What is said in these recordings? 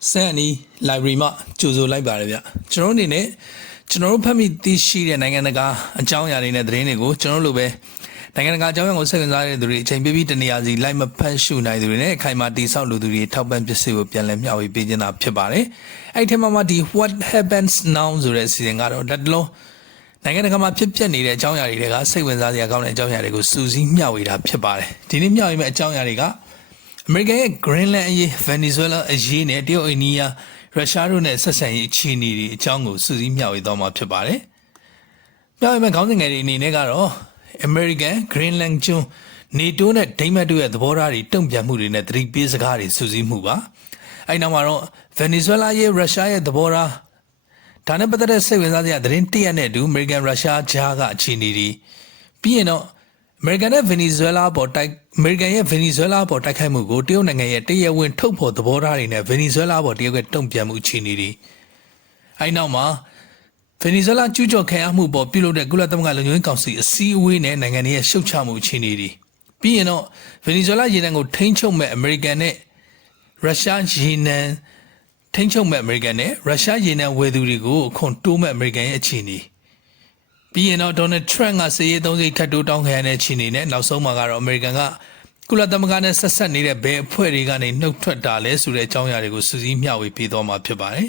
ဆန်နီ library မှာကြိုဆိုလိုက်ပါတယ်ဗျကျွန်တော်အနေနဲ့ကျွန်တော်တို့ဖတ်မိသိရှိတဲ့နိုင်ငံတကာအကြောင်းအရာတွေနဲ့သတင်းတွေကိုကျွန်တော်တို့လိုပဲနိုင်ငံတကာအကြောင်းအရာကိုစိတ်ဝင်စားတဲ့သူတွေအချိန်ပြပြီးတနေရာစီလိုက်မဖတ်ရှုနိုင်သူတွေနဲ့အခိုင်အမာတိဆောက်လူသူတွေထောက်ပံ့ပစ္စည်းကိုပြန်လည်မျှဝေပေးခြင်းတာဖြစ်ပါတယ်အဲ့ဒီထဲမှာဒီ what happens now ဆိုတဲ့အစီအစဉ်ကတော့လက်တလုံးနိုင်ငံတကာမှာဖြစ်ပျက်နေတဲ့အကြောင်းအရာတွေကစိတ်ဝင်စားစရာကောင်းတဲ့အကြောင်းအရာတွေကိုစူးစီးမျှဝေတာဖြစ်ပါတယ်ဒီနေ့မျှဝေမယ့်အကြောင်းအရာတွေကအမေရိကန်ရဲ့ Greenland အရေး Venezuela အရေးနဲ့တရုတ်အိန္ဒိယရုရှားတို့နဲ့ဆက်ဆံရေးအခြေအနေတွေအကြောင်းကိုစူးစီးမျှဝေသွားမှာဖြစ်ပါတယ်မျှဝေမယ့်ခေါင်းစဉ်ငယ်တွေအနေနဲ့ကတော့ American Greenland ကျွန်း NATO နဲ့ဒိန်းမတ်တို့ရဲ့သဘောထားတွေတုံ့ပြန်မှုတွေနဲ့သတိပေးစကားတွေစူးစီးမှုပါအဲ့နောက်မှာတော့ Venezuela ရဲ့ရုရှားရဲ့သဘောထားဒါနဲ့ပတ်သက်တဲ့စိတ်ဝင်စားစရာသတင်းတရက်နဲ့အတူ American ရုရှားကြားကအခြေအနေတွေပြီးရင်တော့American နဲ့ Venezuela ပေါ်တိုက် American ရဲ့ Venezuela ပေါ်တိုက်ခိုက်မှုကိုတရုတ်နိုင်ငံရဲ့တရားဝင်ထုတ်ဖော်သဘောထားတွေနဲ့ Venezuela ပေါ်တရုတ်ကတုံ့ပြန်မှုအခြေအနေတွေအဲ့နောက်မှာ Venezuela ကျူးကျော်ခံရမှုပေါ်ပြုလုပ်တဲ့ကုလသမဂ္ဂလုံခြုံရေးကောင်စီအစည်းအဝေးနဲ့နိုင်ငံရဲ့ရှုတ်ချမှုအခြေအနေတွေပြီးရင်တော့ Venezuela ရေနံကိုထိန်းချုပ်မဲ့ American နဲ့ရုရှားရေနံထိန်းချုပ်မဲ့ American နဲ့ရုရှားရေနံဝယ်သူတွေကိုအခွန်တိုးမဲ့ American ရဲ့အခြေအနေပြီးရင်တော့ Donald Trump ကစေရေးသုံးစိတ်ထပ်တိုးတောင်းခံရတဲ့အခြေအနေနဲ့နောက်ဆုံးမှာကတော့ American ကကုလသမဂ္ဂနဲ့ဆက်ဆက်နေတဲ့ဘယ်အဖွဲ့တွေကနေနှုတ်ထွက်တာလဲဆိုတဲ့အကြောင်းအရာတွေကိုစူးစီးမျှဝေပေးသွားမှာဖြစ်ပါတယ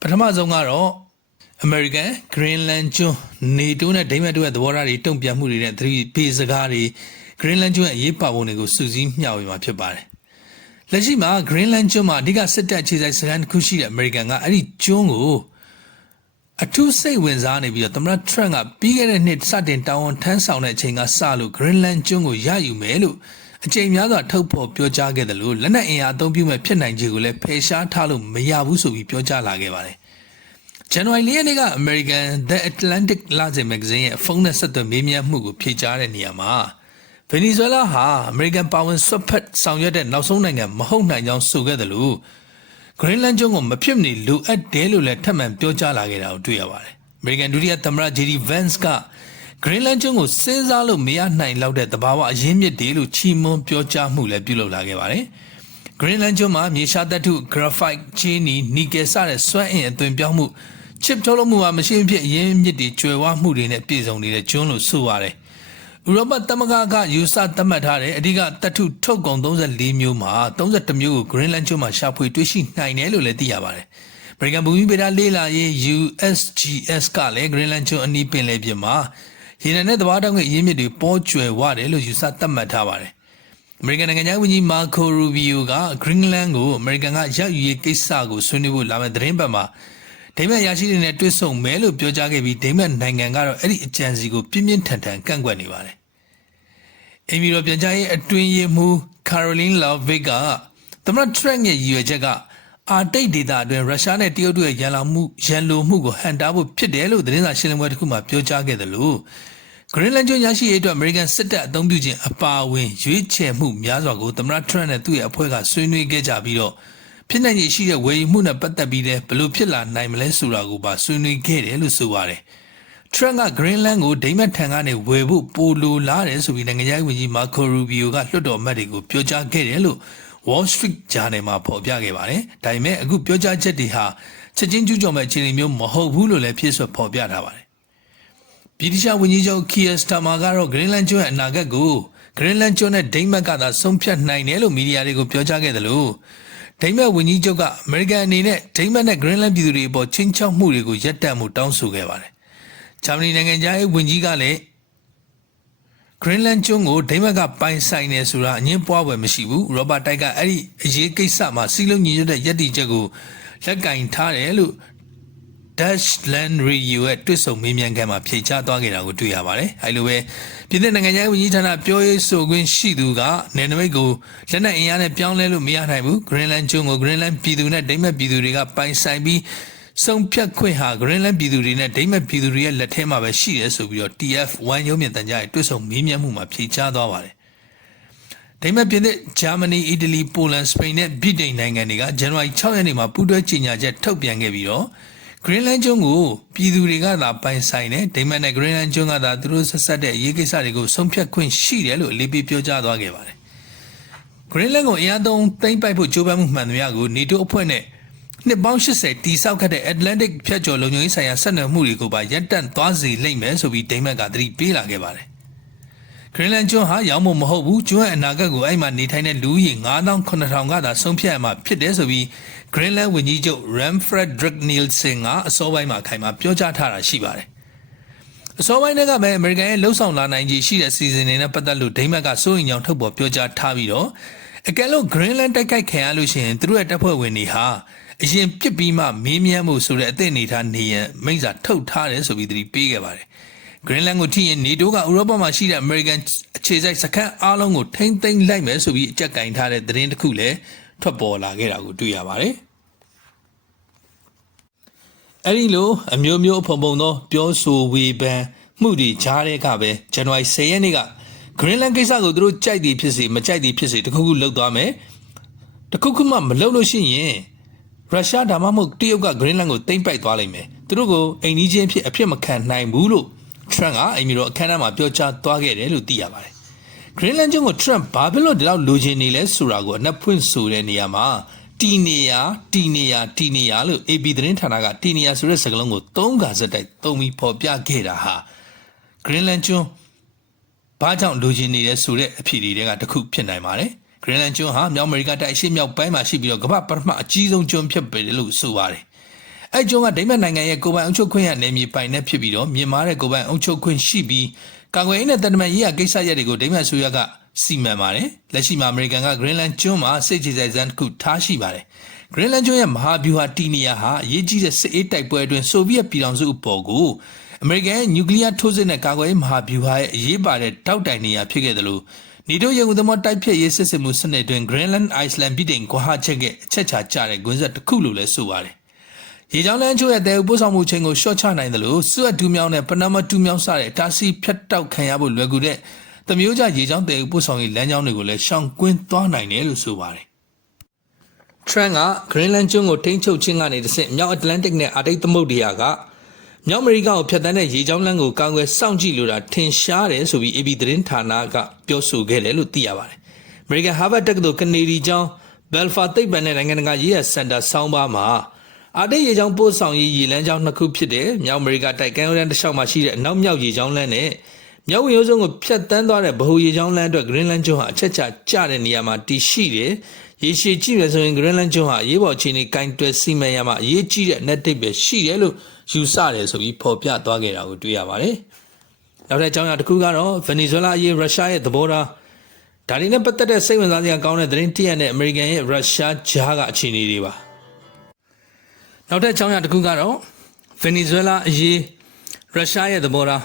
်ပထမဆုံးကတော့ American Greenland ကျွန်း NATO နဲ့ဒိန်းမတ်တို့ရဲ့သဘောထားတွေတုံ့ပြန်မှုတွေနဲ့သတိပေးစကားတွေ Greenland ကျွန်းရဲ့အရေးပါပုံတွေကိုစူးစီးမျှဝေမှာဖြစ်ပါတယ်လက်ရှိမှာ Greenland ကျွန်းမှာအဓိကစစ်တပ်ခြေစိုက်စခန်းတစ်ခုရှိတဲ့ American ကအဲ့ဒီကျွန်းကိုအထူးစိတ်ဝင်စားနေပြီးတော့သမ္မတ Trump ကပြီးခဲ့တဲ့နှစ်စတင်တာဝန်ထမ်းဆောင်တဲ့အချိန်ကစလို့ Greenland ကျွန်းကိုရယူမယ်လို့အကြိမ်များစွာထုတ်ဖော်ပြောကြားခဲ့တယ်လို့လက်နက်အင်အားအသုံးပြုမဲ့ဖြစ်နိုင်ခြေကိုလည်းဖယ်ရှားထားလို့မရဘူးဆိုပြီးပြောကြားလာခဲ့ပါတယ်။ January 4 ရက်နေ့က American The Atlantic လစဉ်မဂ္ဂဇင်းရဲ့ဖုန်းနဲ့ဆက်သွယ်မေးမြန်းမှုကိုဖြေကြားတဲ့နေရာမှာ Venezuela ဟာ American ပါဝင်ဆွတ်ဖက်ဆောင်ရွက်တဲ့နောက်ဆုံးနိုင်ငံမဟုတ်နိုင်ကြောင်းဆိုခဲ့တယ်လို့Greenland ကျွန်းကိုမဖြစ်မနေလိုအပ်တယ်လို့လည်းထပ်မံပြောကြားလာခဲ့တာကိုတွေ့ရပါတယ်။ American ဒုတိယသမ္မတ JD Vance က Greenland ကျွန်းကိုစဉ်းစားလို့မရနိုင်လောက်တဲ့သဘာဝအရင်းမြစ်တွေလို့ချီးမွမ်းပြောကြားမှုလည်းပြုလုပ်လာခဲ့ပါတယ်။ Greenland ကျွန်းမှာမြေရှားသတ္တု graphite ချင်းနီ nickel စတဲ့စွမ်းအင်အသွင်ပြောင်းမှု chip ထုတ်လုပ်မှုမှာမရှိမဖြစ်အရင်းမြစ်တွေကျွယ်ဝမှုတွေနဲ့ပြည့်စုံနေတဲ့ကျွန်းလို့ဆိုပါတယ်။ဥရောပသမဂ္ဂကယူဆသတ်မှတ်ထားတဲ့အဓိကသတ္တုထုတ်ကုန်34မျိုးမှာ31မျိုးကို Greenland ကျွန်းမှာရှာဖွေတွေ့ရှိနိုင်တယ်လို့လည်းသိရပါတယ်။ American ဘူမိဗေဒလေ့လာရေး USGS ကလည်း Greenland ကျွန်းအနီးပင်လယ်ပြင်မှာရေနံနဲ့သဘာဝဓာတ်ငွေ့အရင်းမြစ်တွေပေါ်ကျွယ်ဝတယ်လို့ယူဆသတ်မှတ်ထားပါတယ်။ American နိုင်ငံခြားရေးဝန်ကြီး Marco Rubio က Greenland ကို American ကရယူရေးကိစ္စကိုဆွေးနွေးဖို့လာမယ့်သတင်းပတ်မှာဒိန်းမတ်ရရှိတွေနဲ့တွေ့ဆုံမယ်လို့ပြောကြားခဲ့ပြီးဒိန်းမတ်နိုင်ငံကတော့အဲ့ဒီအကြံစီကိုပြင်းပြင်းထန်ထန်ကန့်ကွက်နေပါတယ်။အင်မီရောပြန်ကြားရေးအတွင်းရေးမှူး Caroline Leavitt ကသမ္မတ Trump ရဲ့ရည်ရွယ်ချက်ကအာတိတ်ဒေသအတွင်းရုရှားနဲ့တရုတ်တို့ရဲ့ရန်လိုမှုကိုဟန်တားဖို့ဖြစ်တယ်လို့သတင်းစာရှင်းလင်းပွဲတစ်ခုမှာပြောကြားခဲ့တယ်လို့ Greenland ကျွန်းရရှိရေးအတွက် American စစ်တပ်အသုံးပြုခြင်းအပါအဝင်ရွေးချယ်မှုများစွာကိုသမ္မတ Trump နဲ့သူ့ရဲ့အဖွဲ့ကဆွေးနွေးခဲ့ကြပြီးတော့ဖြစ်နိုင်ရရှိတဲ့ဝယ်ယူမှုနဲ့ပတ်သက်ပြီးဘယ်လိုဖြစ်လာနိုင်မလဲဆိုတာကိုပါဆွေးနွေးခဲ့တယ်လို့ဆိုပါတယ်။ Trump က Greenland ကိုဒိန်းမတ်ထံကနေဝယ်ဖို့ပိုလိုလားတယ်ဆိုပြီးနိုင်ငံခြားရေးဝန်ကြီး Marco Rubio ကလွှတ်တော်အမတ်တွေကိုပြောကြားခဲ့တယ်လို့ Wall Street Journal မှာဖော်ပြခဲ့ပါတယ်။ဒါပေမဲ့အခုပြောကြားချက်တွေဟာချက်ချင်းကျူးကျော်မဲ့အခြေအနေမျိုးမဟုတ်ဘူးလို့လည်းဖြည့်ဆွတ်ဖော်ပြထားပါတယ်။ဗြိတိရှဝန်ကြီးချုပ် Keir Starmer ကတော့ Greenland ကျွန်းရဲ့အနာဂတ်ကို Greenland ကျွန်းနဲ့ဒိန်းမတ်ကသာဆုံးဖြတ်နိုင်တယ်လို့မီဒီယာတွေကိုပြောကြားခဲ့တယ်လို့ဒိန်းမတ်ဝန်ကြီးချုပ်က American အနေနဲ့ဒိန်းမတ်နဲ့ Greenland ပြည်သူတွေအပေါ်ချင်းချောက်မှုတွေကိုရပ်တန့်မှုတောင်းဆိုခဲ့ပါတယ်။ဂျာမနီနိုင်ငံသားရေးဝန်ကြီးကလည်း Greenland ကျွန်းကိုဒိန်းမတ်ကပိုင်ဆိုင်နေဆိုတာအငင်းပွားပွဲမရှိဘူး။ဥရောပတိုက်ကအဲ့ဒီအရေးကိစ္စမှာစီးလုံးညီညွတ်တဲ့ယက်တီချက်ကိုလက်ကင်ထားတယ်လို့ Dutch Land Radio ရဲ့တွေ့ဆုံမေးမြန်းခန်းမှာဖြေချသွားခဲ့တာကိုတွေ့ရပါတယ်။အဲလိုပဲပြည်ထောင်နိုင်ငံရေးဝန်ကြီးဌာနပြောရေးဆိုခွင့်ရှိသူကနယ်နိမိတ်ကိုလက်နက်အင်အားနဲ့ပြောင်းလဲလို့မရနိုင်ဘူး။ Greenland ကျွန်းကို Greenland ပြည်သူနဲ့ဒိန်းမတ်ပြည်သူတွေကပိုင်ဆိုင်ပြီးဆုံးဖြတ်ခွင့်ဟာ Greenland ပြည်သူတွေနဲ့ဒိန်းမတ်ပြည်သူတွေရဲ့လက်ထဲမှာပဲရှိတယ်ဆိုပြီးတော့ TF1 ရုံးမြင့်တန်ကြားရဲ့တွေ့ဆုံမေးမြန်းမှုမှာဖြေချသွားပါတယ်။ဒိန်းမတ်ပြည်သက်ဂျာမနီအီတလီပိုလန်စပိန်နဲ့ဗြိတိန်နိုင်ငံတွေကဇန်နဝါရီ6ရက်နေ့မှာပူးတွဲကြေညာချက်ထုတ်ပြန်ခဲ့ပြီးတော့ Greenland ကျွန်းကိုပြည်သူတွေကသာပိုင်ဆိုင်တယ်ဒိန်းမတ်နဲ့ Greenland ကျွန်းကသာသူတို့ဆက်ဆက်တဲ့အရေးကိစ္စတွေကိုဆုံးဖြတ်ခွင့်ရှိတယ်လို့အလေးပေးပြောကြားသွားခဲ့ပါတယ်။ Greenland ကိုအင်အားသုံးသိမ်းပိုက်ဖို့ကြိုးပမ်းမှုမှန်သမျှကို NATO အဖွဲ့နဲ့ နှစ်ပေါင်း80တီဆောက်ခဲ့တဲ့ Atlantic ဖြတ်ကျော်လုံခြုံရေးဆိုင်ရာဆက်နွယ်မှုတွေကိုပါရပ်တန့်သွားစေလိမ့်မယ်ဆိုပြီးဒိန်းမတ်ကသတိပေးလာခဲ့ပါတယ်။ Greenland ကျွန်းဟာရောင်းဖို့မဟုတ်ဘူးကျွန်းရဲ့အနာဂတ်ကိုအဲ့မှာနေထိုင်တဲ့လူကြီး9,900ကသာဆုံးဖြတ်ရမှာဖြစ်တယ်ဆိုပြီး Greenland ဝန်ကြီးချုပ် Ramfredrik Nielsen ကအစောပိုင်းမှာခိုင်မာပြောကြားထားတာရှိပါတယ်။အစောပိုင်းကပဲအမေရိကန်ရဲ့လှုပ်ဆောင်လာနိုင်ခြေရှိတဲ့စီစဉ်တွေနဲ့ပတ်သက်လို့ဒိန်းမတ်ကစိုးရိမ်ကြောင်းထုတ်ပေါ်ပြောကြားထားပြီးတော့အကယ်လို့ Greenland တိုက်ခိုက်ခံရလို့ရှိရင်သူတို့ရဲ့တပ်ဖွဲ့ဝင်တွေဟာအရင်ပြစ်ပြီးမှမေးမြန်းမှုဆိုတဲ့အသင့်အနေထားနေရန်မိန့်စာထုတ်ထားတယ်ဆိုပြီးသတိပေးခဲ့ပါတယ်။ Greenland ကိုထိရင် NATO ကဥရောပမှာရှိတဲ့ American အခြေစိုက်စခန်းအားလုံးကိုထိမ့်သိမ်းလိုက်မယ်ဆိုပြီးအကြက်ကင်ထားတဲ့သတင်းတစ်ခုလည်းထွက်ပေါ်လာခဲ့တာကိုတွေ့ရပါတယ်။အဲဒီလိုအမျိုးမျိုးအဖုံဖုံသောပြောဆိုဝေဖန်မှုတွေကြားတဲ့ကပဲဇန်နဝါရီ10ရက်နေ့က Greenland ကိစ္စကိုသူတို့ကြိုက်သည်ဖြစ်စေမကြိုက်သည်ဖြစ်စေတခုခုလုပ်သွားမယ်။တခုခုမှမလုပ်လို့ရှိရင်ရုရှားဒါမှမဟုတ်တရုတ်က Greenland ကိုသိမ်းပိုက်သွားလိမ့်မယ်။သူတို့ကိုအိမ်နီးချင်းဖြစ်အဖြစ်မခံနိုင်ဘူးလို့ Trump ကအိမ်မျိုးအခမ်းအနားမှာပြောကြားသွားခဲ့တယ်လို့သိရပါတယ်။ Greenland ကျွန်းကို Trump ဘာဖြစ်လို့ဒီလောက်လိုချင်နေလဲဆိုတာကိုအနက်ဖွင့်ဆိုတဲ့နေရာမှာတီနေယာလို့ AP သတင်းဌာနကတီနေယာဆိုတဲ့စကားလုံးကို3ခါဆက်တိုက်သုံးပြီးဖော်ပြခဲ့တာဟာ Greenland ကျွန်းဘာကြောင့်လိုချင်နေလဲဆိုတဲ့အဖြေတွေကတစ်ခုဖြစ်နိုင်ပါတယ်။ Greenland ကျွန်းဟာမြောက်အမေရိကတိုက်အရှေ့မြောက်ပိုင်းမှာရှိပြီးတော့ကမ္ဘာပထမအကြီးဆုံးကျွန်းဖြစ်ပေလို့ဆိုပါတယ်။အဲကျွန်းကဒိန်းမတ်နိုင်ငံရဲ့ကိုယ်ပိုင်အုပ်ချုပ်ခွင့်ရနယ်မြေပိုင်နဲ့ဖြစ်ပြီးတော့မြင့်မားတဲ့ကိုယ်ပိုင်အုပ်ချုပ်ခွင့်ရှိပြီးကာကွယ်ရေးနဲ့တန်တမာရေးရာကိစ္စရပ်တွေကိုဒိန်းမတ်ဆိုရကစီမံပါတယ်။လက်ရှိမှာအမေရိကန်က Greenland ကျွန်းမှာစစ်ကြေဆိုင်စမ်းတစ်ခုထားရှိပါတယ်။ Greenland ကျွန်းရဲ့မဟာဗျူဟာတီနီယာဟာအရေးကြီးတဲ့စစ်အေးတိုက်ပွဲအတွင်းဆိုဗီယက်ပြည်ထောင်စုအပေါ်ကိုအမေရိကန်ရဲ့နျူကလ িয়ার ထိုးစစ်နဲ့ကာကွယ်ရေးမဟာဗျူဟာရဲ့အရေးပါတဲ့တောက်တိုင်နေရာဖြစ်ခဲ့တယ်လို့NATO ရေငုံသမောတိုက်ဖြတ်ရေးစစ်မှုစနစ်တွင် Greenland Iceland ပြည်တိုင်ကွာဟချက်ကအချက်ချာကြတဲ့ကွင်းဆက်တစ်ခုလို့လည်းဆိုပါတယ်။ရေကြောင်းလမ်းချို့ရဲ့တဲဥပို့ဆောင်မှုချိန်ကိုရှော့ချနိုင်တယ်လို့စွတ်ဒူးမြောင်းနဲ့ပနမတူးမြောင်းစတဲ့အတားဆီးဖြတ်တောက်ခံရဖို့လွယ်ကူတဲ့တမျိုးကြရေကြောင်းတဲဥပို့ဆောင်ရေးလမ်းကြောင်းတွေကိုလည်းရှောင်ကွင်းသွားနိုင်တယ်လို့ဆိုပါတယ်။ Trump က Greenland ကျွန်းကိုထိန်းချုပ်ခြင်းကနေတစ်ဆင့်မြောက် Atlantic နဲ့အာတိတ်သမုဒ္ဒရာကမြောက်အမေရိကကိုဖျက်ဆီးတဲ့ရေကြောင်းလမ်းကိုကာကွယ်စောင့်ကြည့်လိုတာထင်ရှားတယ်ဆိုပြီး AP သတင်းဌာနကပြောဆိုခဲ့တယ်လို့သိရပါတယ်။ American Harvard တက္ကသိုလ်ကနေဒီကျောင်း Belfer သိပ္ပံနဲ့နိုင်ငံတကာရေးရာစင်တာဆောင်းပါးမှာအာတိတ်ရေကြောင်းပို့ဆောင်ရေးရေလမ်းကြောင်းနှစ်ခုဖြစ်တဲ့မြောက်အမေရိကတိုက်ကမ်းရိုးတန်းတစ်လျှောက်မှာရှိတဲ့အနောက်မြောက်ရေကြောင်းလမ်းနဲ့မြောက်ဝင်ရိုးစုံကိုဖျက်ဆီးသွားတဲ့ဗဟိုရေကြောင်းလမ်းအတွက် Greenland ကျွန်းဟာအချက်ချာကျတဲ့နေရာမှာတည်ရှိတယ်။ရေရှည်ကြည့်မယ်ဆိုရင် Greenland ကျွန်းဟာအရေးပေါ်အခြေအနေကင်တွယ်စီမံရမှာအရေးကြီးတဲ့net ပဲရှိတယ်လို့ယူဆတယ်ဆိုပြီးဖော်ပြသွားခဲ့တာကိုတွေ့ရပါတယ်။နောက်ထပ်အကြောင်းအရာတစ်ခုကတော့ Venezuela အရေးရုရှားရဲ့သဘောထားဒါတွေနဲ့ပတ်သက်တဲ့စိတ်ဝင်စားစရာကောင်းတဲ့သတင်းတရက်နဲ့ American ရဲ့ရုရှားကြားကအခြေအနေတွေပါ။နောက်ထပ်အကြောင်းအရာတစ်ခုကတော့ Venezuela အရေးရုရှားရဲ့သဘောထား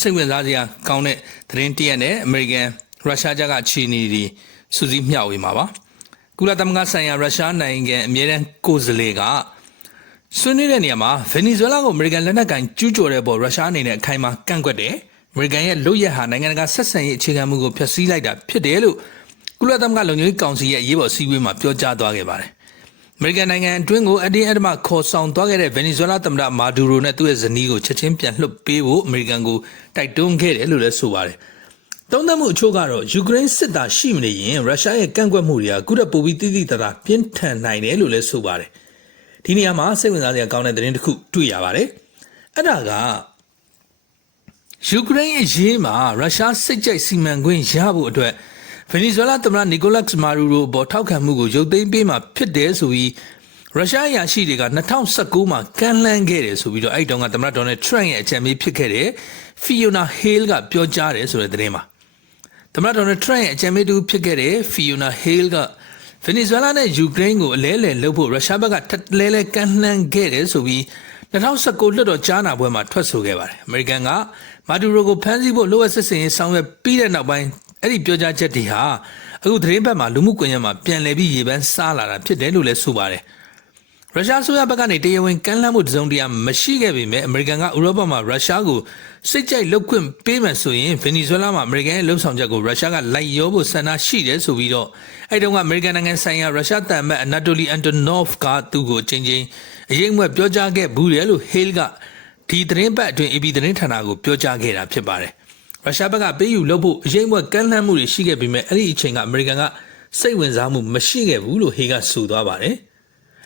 စိတ်ဝင်စားစရာကောင်းတဲ့သတင်းတရက်နဲ့ American ရုရှားကြားကအခြေအနေတွေစုစည်းမျှဝေမှာပါ။ကုလသမဂ္ဂဆိုင်ရာရုရှားနိုင်ငံအမြဲတမ်းကိုယ်စားလှယ်ကဆွေးနွေးတဲ့နေရာမှာ Venezuela ကို American လက်နက်ကင်ကျူးကျော်တဲ့ပေါ်ရုရှားအနေနဲ့အခိုင်အမာကန့်ကွက်တယ်။ American ရဲ့လုပ်ရက်ဟာနိုင်ငံတကာဆက်ဆံရေးအခြေခံမှုကိုဖျက်ဆီးလိုက်တာဖြစ်တယ်လို့ကုလသမဂ္ဂလုံခြုံရေးကောင်စီရဲ့အရေးပေါ်အစည်းအဝေးမှာပြောကြားသွားခဲ့ပါတယ်။ American နိုင်ငံအတွင်းကိုအတင်းအဓမ္မခေါ်ဆောင်သွားခဲ့တဲ့ Venezuela သမ္မတမာဒူရိုနဲ့သူ့ရဲ့ဇနီးကိုချက်ချင်းပြန်လွှတ်ပေးဖို့ American ကိုတိုက်တွန်းခဲ့တယ်လို့လည်းဆိုပါတယ်။သုံးသပ်မှုအချို့ကတော့ယူကရိန်းစစ်သားရှိမနေရင်ရုရှားရဲ့ကန့်ကွက်မှုတွေကအခုတော့ပိုပြီးတိတိတသားပြင်းထန်နိုင်တယ်လို့လည်းဆိုပါတယ်။ဒီနေရာမှာစိတ်ဝင်စားစရာကောင်းတဲ့သတင်းတစ်ခုတွေ့ရပါတယ်။အဲ့ဒါကယူကရိန်းအရေးမှာရုရှားစစ်ကြိုက်စီမံခွင့်ရဖို့အတွက် Venezuela သမ္မတနီကိုလတ်မာဒူရိုပေါ်ထောက်ခံမှုကိုရုပ်သိမ်းပေးမှာဖြစ်တယ်ဆိုပြီးရုရှားအရာရှိတွေက2019မှာကမ်းလှမ်းခဲ့တယ်ဆိုပြီးတော့အဲ့တုန်းကသမ္မတဒေါ်နယ်ထရန့်ရဲ့အကြံပေးဖြစ်ခဲ့တဲ့ Fiona Hill ကပြောကြားတယ်ဆိုတဲ့သတင်းပါသမ္မတဒေါ်နယ်ထရန့်ရဲ့အကြံပေးတူဖြစ်ခဲ့တဲ့ Fiona Hill ကVenezuela နဲ့ယူကရိန်းကိုအလဲလှယ်လုပ်ဖို့ရုရှားဘက်ကထပ်လဲကမ်းလှမ်းခဲ့တယ်ဆိုပြီး2019လွှတ်တော်ကြားနာပွဲမှာထွက်ဆိုခဲ့ပါတယ်။ American ကမာဒူရိုကိုဖမ်းဆီးဖို့လိုအပ်စစ်စင်ရေးဆောင်ရွက်ပြီးတဲ့နောက်ပိုင်းအဲ့ဒီပြောကြားချက်တွေဟာအခုသတင်းဘက်မှာလူမှုကွန်ရက်မှာပြန်လည်ပြီးရေပန်းစားလာတာဖြစ်တယ်လို့လည်းဆိုပါတယ်။ရုရှားဆိုရဘက်ကနေတရားဝင်ကမ်းလှမ်းမှုတစုံတရာမရှိခဲ့ပေမဲ့ American ကဥရောပမှာရုရှားကိုစစ်ကြိုက်လုပ်ခွင့်ပေးမယ်ဆိုရင် Venezuela မှာ American ရဲ့လှုပ်ဆောင်ချက်ကိုရုရှားကလိုက်ရောဖို့ဆန္ဒရှိတယ်ဆိုပြီးတော့အဲ့တုန်းက American နိုင်ငံဆိုင်ရာရုရှားတန်မတ် Anatoly Antonov ကသူ့ကိုချင်းချင်းအရေးအမွက်ပြောကြားခဲ့ဘူးတယ်လို့ Hale ကဒီသတင်းပတ်အတွင်း AP သတင်းဌာနကိုပြောကြားခဲ့တာဖြစ်ပါတယ်။ရုရှားဘက်ကပေးယူလုပ်ဖို့အရေးအမွက်ကမ်းလှမ်းမှုတွေရှိခဲ့ပေမဲ့အဲ့ဒီအချိန်က American ကစိတ်ဝင်စားမှုမရှိခဲ့ဘူးလို့ Hale ကဆိုသွားပါတယ်။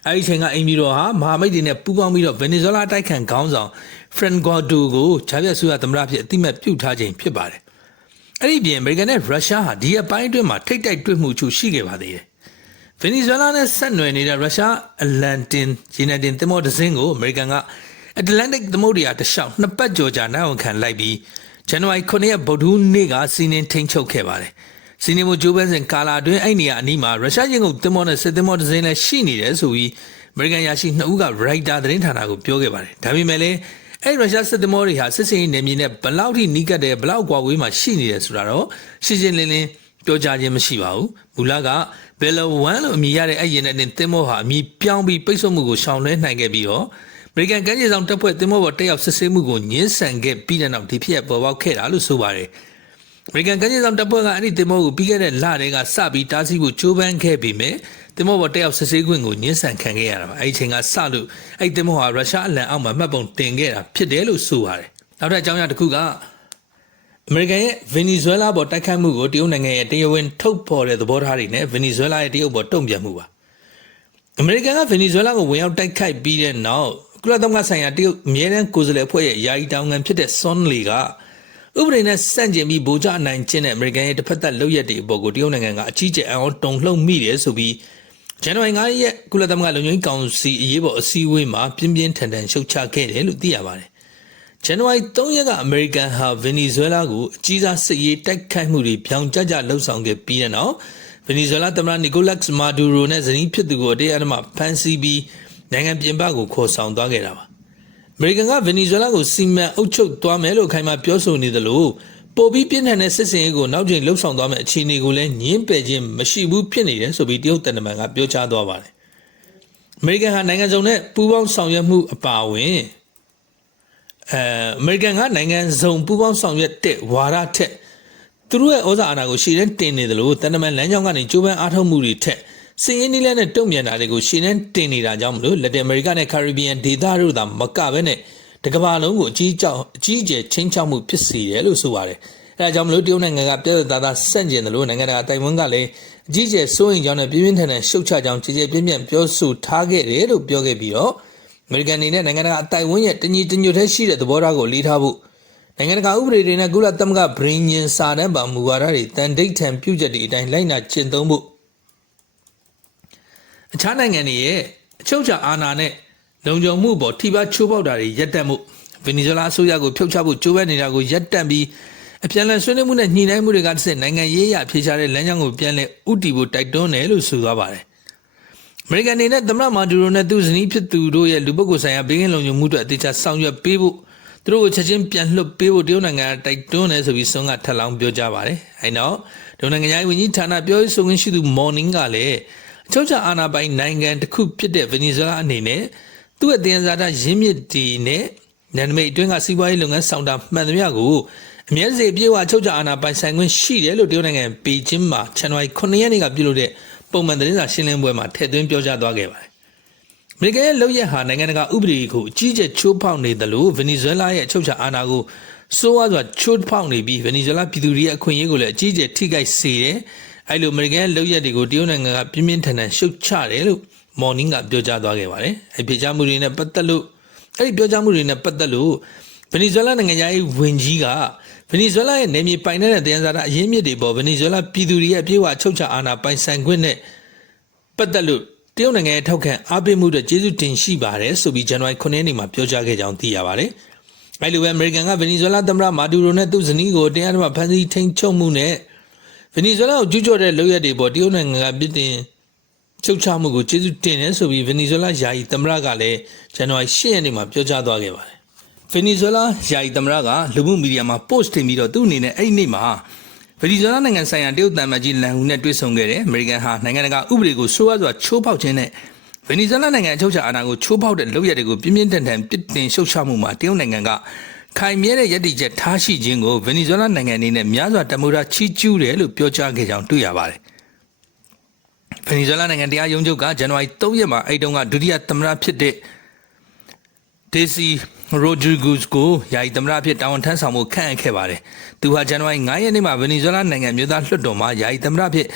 အဲဒီအချိန်ကအင်မီရောဟာမဟာမိတ်တွေနဲ့ပူးပေါင်းပြီးတော့ဗင်နီဇွဲလားတိုက်ခိုက်ခေါင်းဆောင်ဖရန်ဂွာဒိုကိုဂျာဗီယက်ဆူယာသမ္မတဖြစ်အတိမတ်ပြုတ်ထားခြင်းဖြစ်ပါတယ်အဲ့ဒီပြင်အမေရိကန်နဲ့ရုရှားဟာဒီအပိုင်းအတွင်းမှာထိတ်တိုက်တွေ့မှုချို့ရှိခဲ့ပါသေးတယ်ဗင်နီဇွဲလားနဲ့ဆက်နွယ်နေတဲ့ရုရှားအလန်တင်ဂျီနက်တင်သင်္ဘောတစ်စင်းကိုအမေရိကန်ကအတ္တလန်တစ်သမုဒ္ဒရာတစ်လျှောက်နှစ်ပတ်ကျော်ကြာနိုင်အောင်ခံလိုက်ပြီးဇန်နဝါရီ9ရက်ဗုဒ္ဓဟူးနေ့ကစီးနင်းထိန်းချုပ်ခဲ့ပါတယ်စီးနင်းမှုဂျိုးဘန်စင်ကာလာအတွင်းအဲ့နေရာအနီးမှာရုရှားရင်ကုန်သင်္ဘောနဲ့စစ်သင်္ဘောတစ်စင်းလည်းရှိနေတယ်ဆိုပြီးအမေရိကန်ရရှိ2ဦးကရိုက်တာသတင်းဌာနကိုပြောခဲ့ပါတယ်ဒါပေမဲ့လည်းအဲ့ရုရှားစစ်သင်္ဘောတွေဟာစစ်စင်ရေးနယ်မြေနဲ့ဘလောက်ထိနီးကပ်တယ်ဘလောက်ကွာဝေးမှာရှိနေတယ်ဆိုတာတော့ရှင်းရှင်းလင်းလင်းပြောကြားခြင်းမရှိပါဘူးမူလကဘယ်လို1လို့အမည်ရတဲ့အဲ့ရင်နဲ့သင်္ဘောဟာအမည်ပြောင်းပြီးပိတ်ဆို့မှုကိုရှောင်လွှဲနိုင်ခဲ့ပြီးတော့အမေရိကန်ကမ်းခြေဆောင်တပ်ဖွဲ့သင်္ဘောပေါ်တက်ရောက်စစ်ဆေးမှုကိုညှင်းဆန်ခဲ့ပြီးတဲ့နောက်ဒီဖြစ်ပေါ်ပေါက်ခဲ့တာလို့ဆိုပါတယ်အမေရိကန်ကမ်းခြေဆောင်တပ်ဖွဲ့ကအဲ့ဒီသင်္ဘောကိုပြီးခဲ့တဲ့လတည်းကစပြီးတားဆီးဖို့ကြိုးပမ်းခဲ့ပြီးမြဲသင်္ဘောပေါ်တက်ရောက်စစ်ဆေးခွင့်ကိုညှင်းဆန်ခံခဲ့ရတာပါအဲ့ဒီချိန်ကစလို့အဲ့ဒီသင်္ဘောဟာရုရှားအလံအောက်မှာမှတ်ပုံတင်ခဲ့တာဖြစ်တယ်လို့ဆိုပါတယ်နောက်ထပ်အကြောင်းအရာတစ်ခုကအမေရိကန်ရဲ့ဗင်နီဇွဲလားပေါ်တိုက်ခိုက်မှုကိုတရုတ်နိုင်ငံရဲ့တရားဝင်ထုတ်ဖော်တဲ့သဘောထားတွေနဲ့ဗင်နီဇွဲလားရဲ့တရုတ်ပေါ်တုံ့ပြန်မှုပါအမေရိကန်ကဗင်နီဇွဲလားကိုဝင်ရောက်တိုက်ခိုက်ပြီးတဲ့နောက်ကုလသမဂ္ဂဆိုင်ရာတရုတ်အမြဲတမ်းကိုယ်စားလှယ်အဖွဲ့ရဲ့ယာယီတောင်ခံဖြစ်တဲ့ဆွန်လီကဥပဒေနဲ့စန့်ကျင်ပြီးဗိုလ်ချအနိုင်ကျင့်တဲ့အမေရိကန်ရဲ့တစ်ဖက်သက်လုပ်ရက်တွေအပေါ်ကိုတရုတ်နိုင်ငံကအကြီးကျယ်အောင်တုံ့လှုပ်မိတယ်ဆိုပြီးဇန်နဝါရီ9ရက်ကုလသမဂ္ဂလုံခြုံရေးကောင်စီအရေးပေါ်အစည်းအဝေးမှာပြင်းပြင်းထန်ထန်ရှုတ်ချခဲ့တယ်လို့သိရပါတယ်ဇန်နဝါရီ3ရက်ကအမေရိကန်ဟာဗင်နီဇွဲလားကိုအကြီးစားစစ်ရေးတိုက်ခိုက်မှုတွေပြောင်းကျကျလှုပ်ဆောင်ခဲ့ပြီးတဲ့နောက်ဗင်နီဇွဲလားသမ္မတနီကိုလက်စ်မာဒူရိုနဲ့ဇနီးဖြစ်သူကိုတရားအဓမ္မဖမ်းဆီးပြီးနိုင်ငံပြင်ပကိုခေါ်ဆောင်သွားခဲ့တာပါအမေရိကန်ကဗင်နီဇွဲလားကိုစီမံအုပ်ချုပ်သွားမယ်လို့ခိုင်မာပြောဆိုနေသလိုပိုပြီးပြင်းထန်တဲ့စစ်စင်ရေးကိုနောက်ကျလှုပ်ဆောင်သွားမယ့်အခြေအနေကိုလည်းညှင်းပယ်ခြင်းမရှိဘူးဖြစ်နေတယ်ဆိုပြီးတရုတ်တန်တမန်ကပြောကြားသွားပါတယ်အမေရိကန်ဟာနိုင်ငံစုံနဲ့ပူးပေါင်းဆောင်ရွက်မှုအပါအဝင်အမေရိကန်ကနိုင်ငံစုံပူးပေါင်းဆောင်ရွက်တဲ့ဝါဒထက်သူတို့ရဲ့ဩဇာအာဏာကိုရှေ့တန်းတင်နေတယ်လို့တန်တမန်လမ်းကြောင်းကနေကြိုးပမ်းအားထုတ်မှုတွေထက်စင်ရင်းနီးလန်းနဲ့တုံ့ပြန်တာတွေကိုရှေ့တန်းတင်နေတာကြောင့်မလို့လက်တင်အမေရိကနဲ့ကာရစ်ဘီယန်ဒေသတို့သာမကဘဲနဲ့တကမ္ဘာလုံးကိုအကြီးအကျယ်ချင်းချောက်မှုဖြစ်စေတယ်လို့ဆိုပါတယ်အဲဒါကြောင့်မလို့တရုတ်နိုင်ငံကပြည့်စုံသားဆန့်ကျင်တယ်လို့နိုင်ငံတကာတိုင်ဝမ်ကလည်းအကြီးအကျယ်စိုးရိမ်ကြောင်းနဲ့ပြင်းပြင်းထန်ထန်ရှုတ်ချကြောင်းကြေကြေပြင်းပြင်းပြောဆိုထားခဲ့တယ်လို့ပြောခဲ့ပြီးတော့အမေရိကန်အနေနဲ့နိုင်ငံတကာအတိုင်ဝမ်ရဲ့တညီတညွတ်တည်းရှိတဲ့သဘောထားကိုလေးထားဖို့နိုင်ငံတကာဥပဒေတွေနဲ့ကုလသမဂ္ဂဗြိဉ္ဉ်စာတမ်းပါမူဝါဒတွေတန်တိတ်ထန်ပြုချက်တွေအတိုင်းလိုက်နာကျင့်သုံးဖို့အခြားနိုင်ငံတွေရဲ့အချုပ်အခြာအာဏာနဲ့လုံခြုံမှုပေါ်ထိပါချိုးပေါက်တာတွေရပ်တန့်မှုဗင်နီဇွဲလားအစိုးရကိုဖျောက်ချဖို့ကြိုးပမ်းနေတာကိုရပ်တန့်ပြီးအပြန်အလှန်ဆွေးနွေးမှုနဲ့ညှိနှိုင်းမှုတွေကတစ်ဆင့်နိုင်ငံရေးအဖြေရှာတဲ့လမ်းကြောင်းကိုပြန်လည်ဥတီဖို့တိုက်တွန်းတယ်လို့ဆိုသွားပါတယ်အမေရိကန်အနေနဲ့သမ္မတမာဒူရိုနဲ့သူ့ဇနီးဖြစ်သူတို့ရဲ့လူပုဂ္ဂိုလ်ဆိုင်ရာဘေးကင်းလုံခြုံမှုတွေအသေးချာဆောင်ရွက်ပေးဖို့သူတို့ကိုချက်ချင်းပြန်လွှတ်ပေးဖို့တရုတ်နိုင်ငံကတိုက်တွန်းတယ်ဆိုပြီးဆွန်ကထပ်လောင်းပြောကြားပါတယ်အဲနောက်တရုတ်နိုင်ငံရဲ့ဝန်ကြီးဌာနပြောရေးဆိုခွင့်ရှိသူမော်နင်းကလည်းအချုပ်အခြာအာဏာပိုင်နိုင်ငံတစ်ခုဖြစ်တဲ့ဗင်နီဇွဲလားအနေနဲ့သူ့ရဲ့တင်စားတာရင်းမြစ်တီနဲ့နယ်နိမိတ်အတွင်းကစီးပွားရေးလုပ်ငန်းဆောင်တာမှန်သမျှကိုအမြဲစေပြေဝအချုပ်အခြာအာဏာပိုင်ဆိုင်ခွင့်ရှိတယ်လို့တရုတ်နိုင်ငံပေကျင်းမှာဇန်နဝါရီ9ရက်နေ့ကပြုလုပ်တဲ့ပုံမှန်သတင်းစာရှင်းလင်းပွဲမှာထည့်သွင်းပြောကြားသွားခဲ့ပါတယ်အမေရိကန်ရဲ့လုပ်ရက်ဟာနိုင်ငံတကာဥပဒေကိုအကြီးအကျယ်ချိုးဖောက်နေတယ်လို့ဗင်နီဇွဲလားရဲ့အချုပ်အခြာအာဏာကိုစိုးဝါးစွာချိုးဖောက်နေပြီးဗင်နီဇွဲလားပြည်သူတွေရဲ့အခွင့်အရေးကိုလည်းအကြီးအကျယ်ထိခိုက်စေတယ်အဲလိုအမေရိကန်ရဲ့လုပ်ရက်တွေကိုတရုတ်နိုင်ငံကပြင်းပြင်းထန်ထန်ရှုတ်ချတယ်လို့မော်နင်းကပြောကြားသွားခဲ့ပါတယ်အဲပြောကြားမှုတွေနဲ့ပတ်သက်လို့ဗင်နီဇွဲလားနိုင်ငံရဲ့ဝန်ကြီးကဗင်နီဇွဲလားရဲ့နယ်မြေပိုင်တဲ့တရားစာအရင်းမြစ်တွေပေါ်ဗင်နီဇွဲလားပြည်သူတွေရဲ့အပြည့်အဝအချုပ်အခြာအာဏာပိုင်ဆိုင်ခွင့်နဲ့ပတ်သက်လို့တရုတ်နိုင်ငံရဲ့ထောက်ခံအားပေးမှုတွေကျေးဇူးတင်ရှိပါတယ်ဆိုပြီးဇန်နဝါရီ9ရက်နေ့မှာပြောကြားခဲ့ကြောင်းသိရပါတယ်။အဲလိုပဲအမေရိကန်ကဗင်နီဇွဲလားသမ္မတမာဒူရိုနဲ့သူ့ဇနီးကိုတရားဓမ္မဖမ်းဆီးထိန်းချုပ်မှုနဲ့ဗင်နီဇွဲလားကိုကျူးကျော်တဲ့လုပ်ရက်တွေပေါ်တရုတ်နိုင်ငံကပြစ်တင်ချုပ်ချမှုကိုကျေးဇူးတင်တယ်ဆိုပြီးဗင်နီဇွဲလားယာယီသမ္မတကလည်းဇန်နဝါရီ10ရက်နေ့မှာပြောကြားသွားခဲ့ပါတယ်။ဗင်နီဇွဲလားယာယီသမ္မတကလူမှုမီဒီယာမှာ post တင်ပြီးတော့သူ့အနေနဲ့အဲ့ဒီနေ့မှာဗင်နီဇွဲလားနိုင်ငံဆိုင်ရာတရုတ်တန်မကြီးလန်ဟူနဲ့တွေ့ဆုံခဲ့တယ်အမေရိကန်ဟာနိုင်ငံတကာဥပဒေကိုဆိုးဝါးစွာချိုးဖောက်ခြင်းနဲ့ဗင်နီဇွဲလားနိုင်ငံအချုပ်အခြာအာဏာကိုချိုးဖောက်တဲ့လုပ်ရက်တွေကိုပြင်းပြင်းထန်ထန်ပြစ်တင်ရှုတ်ချမှုမှာတရုတ်နိုင်ငံကခိုင်မြဲတဲ့ရည်တည်ချက်ထားရှိခြင်းကိုဗင်နီဇွဲလားနိုင်ငံအနေနဲ့များစွာတမိုးထားချီးကျူးတယ်လို့ပြောကြားခဲ့ကြောင်းတွေ့ရပါတယ်ဗင်နီဇွဲလားနိုင်ငံတရားရုံးချုပ်ကဇန်နဝါရီ3ရက်မှာအဲ့တုန်းကဒုတိယသမ္မတဖြစ်တဲ့ဒေစီရိုဒရီဂစ်ကိုယာယီသမ္မတဖြစ်တာဝန်ထမ်းဆောင်မှုခန့်အပ်ခဲ့ပါတယ်။သူဟာဇန်နဝါရီ9ရက်နေ့မှာဗင်နီဇွဲလားနိုင်ငံမြို့သားလွှတ်တော်မှာယာယီသမ္မတဖြစ်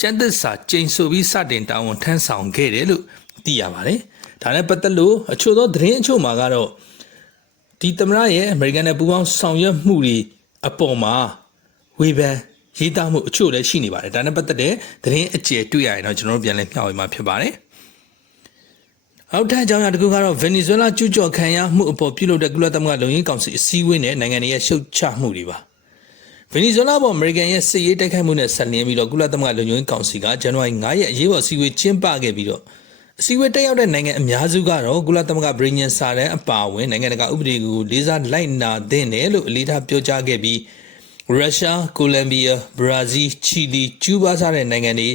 ကျန်းသစ္စာကျိန်ဆိုပြီးစတင်တာဝန်ထမ်းဆောင်ခဲ့တယ်လို့တ သိရပါတယ်ဒါနဲ့ပတ်သက်လို့အချို့သောသတင်းအချို့မှာကတော့ဒီသမရရဲ့အမေရိကန်နဲ့ပူးပေါင်းဆောင်ရွက်မှုတွေအပေါ်မှာဝေဖန်ရေးသားမှုအချို့လည်းရှိနေပါတယ်ဒါနဲ့ပတ်သက်တဲ့သတင်းအကျယ်တွေ့ရရင်တော့ကျွန်တော်တို့ပြန်လည်မျှဝေမှာဖြစ်ပါတယ်အောက်ထပ်အကြောင်းအရာတစ်ခုကတော့ဗင်နီဇွဲလားကျူးကျော်ခံရမှုအပေါ်ပြုလုပ်တဲ့ကုလသမဂ္ဂလုံခြုံရေးကောင်စီအစည်းအဝေးနဲ့နိုင်ငံတွေရဲ့ရှုတ်ချမှုတွေပါဗင်နီဇွဲလားပေါ်အမေရိကန်ရဲ့စစ်ရေးတိုက်ခိုက်မှုနဲ့ဆက်လျင်းပြီးတော့ကုလသမဂ္ဂလုံခြုံရေးကောင်စီကဇန်နဝါရီ9ရက်အရေးပေါ်အစည်းအဝေးကျင်းပခဲ့ပြီးတော့အစည်းအဝေးတက်ရောက်တဲ့နိုင်ငံအများစုကတော့ကုလသမဂ္ဂပြည်ညင်စာတမ်းအပါအဝင်နိုင်ငံတကာဥပဒေကိုလေးစားလိုက်နာသင့်တယ်လို့အလေးထားပြောကြားခဲ့ပြီးရုရှားကိုလံဘီယာဘရာဇီးချီလီကျူးဘားစတဲ့နိုင်ငံတွေ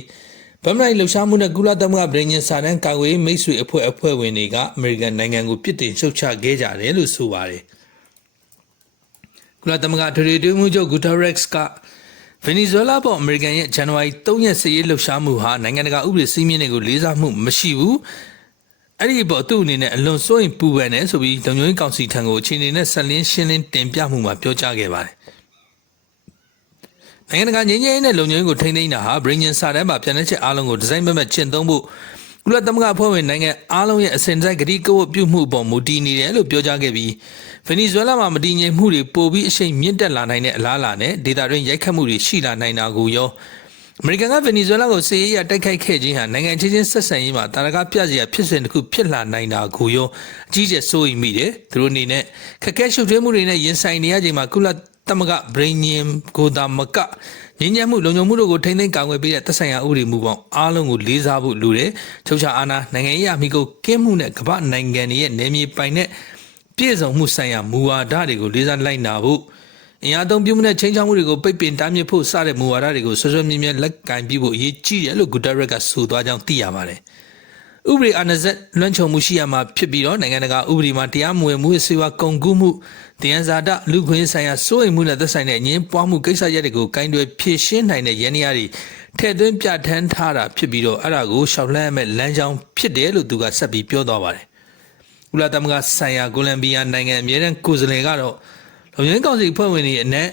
ဗမာပြည်လှုပ်ရှားမှုနဲ့ကုလသမဂ္ဂပြည်ညင်စာတမ်းကာကွယ်မိတ်ဆွေအဖွဲ့ဝင်တွေကအမေရိကန်နိုင်ငံကိုပြစ်တင်ရှုတ်ချခဲ့ကြတယ်လို့ဆိုပါတယ်ကုလသမဂ္ဂထွေထွေအတွင်းမှုချုပ်ဂူတာရက်စ်ကဗင်နီဇွဲလားပေါ်အမေရိကန်ရဲ့ဇန်နဝါရီ3ရက်စစ်ရေးလှုပ်ရှားမှုဟာနိုင်ငံတကာဥပဒေစည်းမျဉ်းတွေကိုလေးစားမှုမရှိဘူးအဲ့ဒီပေါ်သူ့အနေနဲ့အလွန်စိုးရိမ်ပူပန်နေဆိုပြီးလုံခြုံရေးကောင်စီထံကိုအခြေအနေနဲ့ဆက်လင်းရှင်းလင်းတင်ပြမှုမှာပြောကြားခဲ့ပါတယ်နိုင်ငံတကာငြိမ်းချမ်းရေးနဲ့လုံခြုံရေးကိုထိန်းသိမ်းတာဟာဗြိညင်စာတမ်းပါပြန်တဲ့ချက်အားလုံးကိုဒီဇိုင်းမဲ့ကျင့်သုံးဖို့ကုလသမဂ္ဂအဖွဲ့ဝင်နိုင်ငံအားလုံးရဲ့အစဉ်တစိုက်ကတိကဝတ်ပြုမှုပေါ်မူတည်နေတယ်လို့ပြောကြားခဲ့ပြီးဗင်နီဇွဲလားမှာမတည်ငြိမ်မှုတွေပိုပြီးအရှိန်မြင့်တက်လာနိုင်တဲ့အလားအလာနဲ့ဒေသတွင်းရိုက်ခတ်မှုတွေရှိလာနိုင်တာကိုရောအမေရိကန်ကဗင်နီဇွဲလားကိုစစ်ရေးအရတိုက်ခိုက်ခဲ့ခြင်းဟာနိုင်ငံချင်းဆက်ဆံရေးမှာတာရကပြစရာဖြစ်စဉ်တစ်ခုဖြစ်လာနိုင်တာကိုရောအကြီးကျယ်စိုးရိမ်မိတယ်သူတို့အနေနဲ့ခက်ခဲရှုပ်ထွေးမှုတွေနဲ့ရင်ဆိုင်နေရချိန်မှာကုလသမဂ္ဂဗြိညင်ကိုသာမကငြိမ်းချမ်းမှုလုံခြုံမှုတို့ကိုထိန်းသိမ်းကာကွယ်ပေးတဲ့သက်ဆိုင်ရာဥပဒေမူပေါင်းအားလုံးကိုလေးစားဖို့လိုတယ်ချုပ်ချအာဏာနိုင်ငံရေးအမိကိုကင်းမှုနဲ့ကမ္ဘာနိုင်ငံတွေရဲ့နယ်မြေပိုင်တဲ့ပြည့်စုံမှုဆိုင်ရာမူဝါဒတွေကိုလေးစားလိုက်နာဖို့အင်အားသုံးပြုမှုနဲ့ချင်းချောင်းမှုတွေကိုပိတ်ပင်တားမြစ်ဖို့စတဲ့မူဝါဒတွေကိုဆွဆွမြဲမြဲလက်ကင်ပြီးဖို့အရေးကြီးတယ်လို့ဂူတာရက်ကဆိုသွားကြောင်းသိရပါတယ်ဥပဒေအာဏာစက်လွှမ်းခြုံမှုရှိရမှာဖြစ်ပြီးတော့နိုင်ငံတကာဥပဒေမှာတရားမဝင်မှုစေဝါကုန်ကူးမှုတရားဇာတလူခွင့်ဆိုင်ရာစိုးရိမ်မှုနဲ့သက်ဆိုင်တဲ့အငြင်းပွားမှုကိစ္စရပ်တွေကိုကင်တွယ်ဖြေရှင်းနိုင်တဲ့ရန်ရာတွေထည့်သွင်းပြဋ္ဌာန်းထားတာဖြစ်ပြီးတော့အဲ့ဒါကိုရှောက်လှမ်းမဲ့လမ်းကြောင်းဖြစ်တယ်လို့သူကဆက်ပြီးပြောသွားပါတယ်ကုလသမဂ္ဂဆိုင်ရာကိုလံဘီယာနိုင်ငံအမြဲတမ်းကိုယ်စားလှယ်ကတော့လုံခြုံရေးကောင်စီအဖွဲ့ဝင်တွေအနက်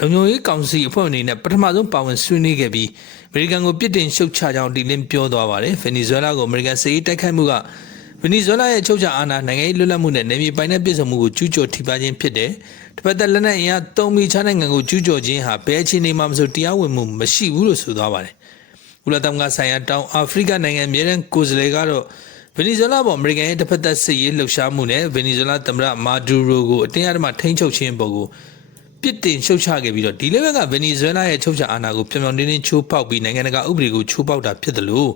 လုံခြုံရေးကောင်စီအဖွဲ့ဝင်တွေနဲ့ပထမဆုံးပါဝင်ဆွေးနွေးခဲ့ပြီးအမေရိကန်ကိုပြစ်တင်ရှုတ်ချကြောင်းဒီလင်းပြောသွားပါတယ်ဗင်နီဇွဲလားကိုအမေရိကန်စစ်ရေးတိုက်ခိုက်မှုကဗင်နီဇွဲလားရဲ့ချုပ်ချအာဏာနိုင်ငံရေးလွတ်လပ်မှုနဲ့နယ်မြေပိုင်တဲ့ပြည်စုံမှုကိုကျူးကျော်ထိပါခြင်းဖြစ်တယ်။တစ်ဖက်သက်လက်နက်အင်အားသုံးပြီးခြားနိုင်ငံကိုကျူးကျော်ခြင်းဟာဘယ်အခြေအနေမှမဆိုတရားဝင်မှုမရှိဘူးလို့ဆိုသွားပါတယ်။ကုလသမဂ္ဂဆိုင်ရာတောင်အာဖရိကနိုင်ငံအမြဲတမ်းကိုယ်စားလှယ်ကတော့ဗင်နီဇွဲလားပေါ်အမေရိကန်ရဲ့တစ်ဖက်သက်စစ်ရေးလှုပ်ရှားမှုနဲ့ဗင်နီဇွဲလားသမ္မတမာဒူရိုကိုအတင်းအဓမ္မထိန်းချုပ်ခြင်းပေါ်ကိုပြစ်တင်ရှုတ်ချခဲ့ပြီးတော့ဒီလေဘက်ကဗင်နီဇွဲလားရဲ့ချုပ်ချအာဏာကိုပြောင်ပြောင်တင်းတင်းချိုးဖောက်ပြီးနိုင်ငံတကာဥပဒေကိုချိုးဖောက်တာဖြစ်တယ်လို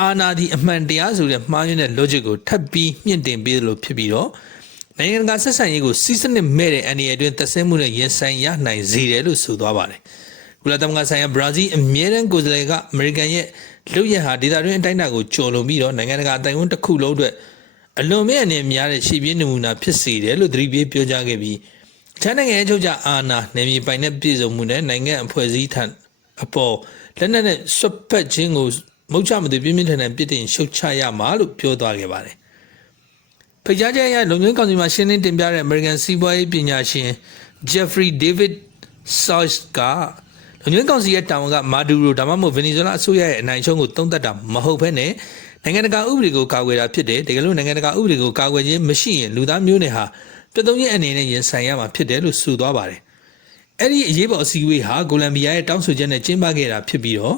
့အာဏာဒီအမှန်တရားဆိုတဲ့မှားယွင်းတဲ့ logic ကိုထပ်ပြီးမြင့်တင်ပေးလို့ဖြစ်ပြီးတော့နိုင်ငံတကာဆက်ဆံရေးကိုစီးစနစ်မဲ့တဲ့အန်ဒီအတွင်းသက်ဆင်းမှုနဲ့ရင်ဆိုင်ရနိုင်စေတယ်လို့ဆိုသွားပါတယ်ကုလသမဂ္ဂဆိုင်ရာဘရာဇီးအမြဲတမ်းကိုယ်စားလှယ်ကအမေရိကန်ရဲ့လူရဟာဒေသတွင်းအတိုင်းအတာကိုကျော်လွန်ပြီးတော့နိုင်ငံတကာအတိုင်းအဝန်တစ်ခုလုံးအတွက်အလွန်မဲ့အနေများတဲ့ရှေ့ပြေးနမူနာဖြစ်စေတယ်လို့သတိပေးပြောကြားခဲ့ပြီးချမ်းနိုင်ငံရဲ့ချုပ်ချအာဏာနယ်မြေပိုင်တဲ့ပြည်စုံမှုနဲ့နိုင်ငံအဖွဲ့အစည်းထံအပေါ်လက်နက်နဲ့ဆွတ်ဖက်ခြင်းကိုမုတ်ချမသူပြင်းပြင်းထန်ထန်ပြစ်တင်ရှုတ်ချရမှာလို့ပြောသွားခဲ့ပါတယ်။ဖိတ်ကြားချက်အရလုံခြုံရေးကောင်စီမှာရှင်းလင်းတင်ပြတဲ့ American စီးပွားရေးပညာရှင် Jeffrey David Sachs ကလုံခြုံရေးကောင်စီရဲ့တာဝန်ကမာဒူရိုဒါမှမဟုတ်ဗင်နီဇွဲလားအစိုးရရဲ့အနိုင်ရှုံးကိုသုံးသပ်တာမဟုတ်ဘဲနဲ့နိုင်ငံတကာဥပဒေကိုကာကွယ်တာဖြစ်တယ်။တကယ်လို့နိုင်ငံတကာဥပဒေကိုကာကွယ်ခြင်းမရှိရင်လူသားမျိုးနွယ်ဟာပြသုံးရဲ့အနေနဲ့ရင်ဆိုင်ရမှာဖြစ်တယ်လို့ဆိုသွားပါတယ်။အဲ့ဒီအရေးပေါ်အစည်းအဝေးဟာကိုလံဘီယာရဲ့တောင်းဆိုချက်နဲ့ကျင်းပခဲ့တာဖြစ်ပြီးတော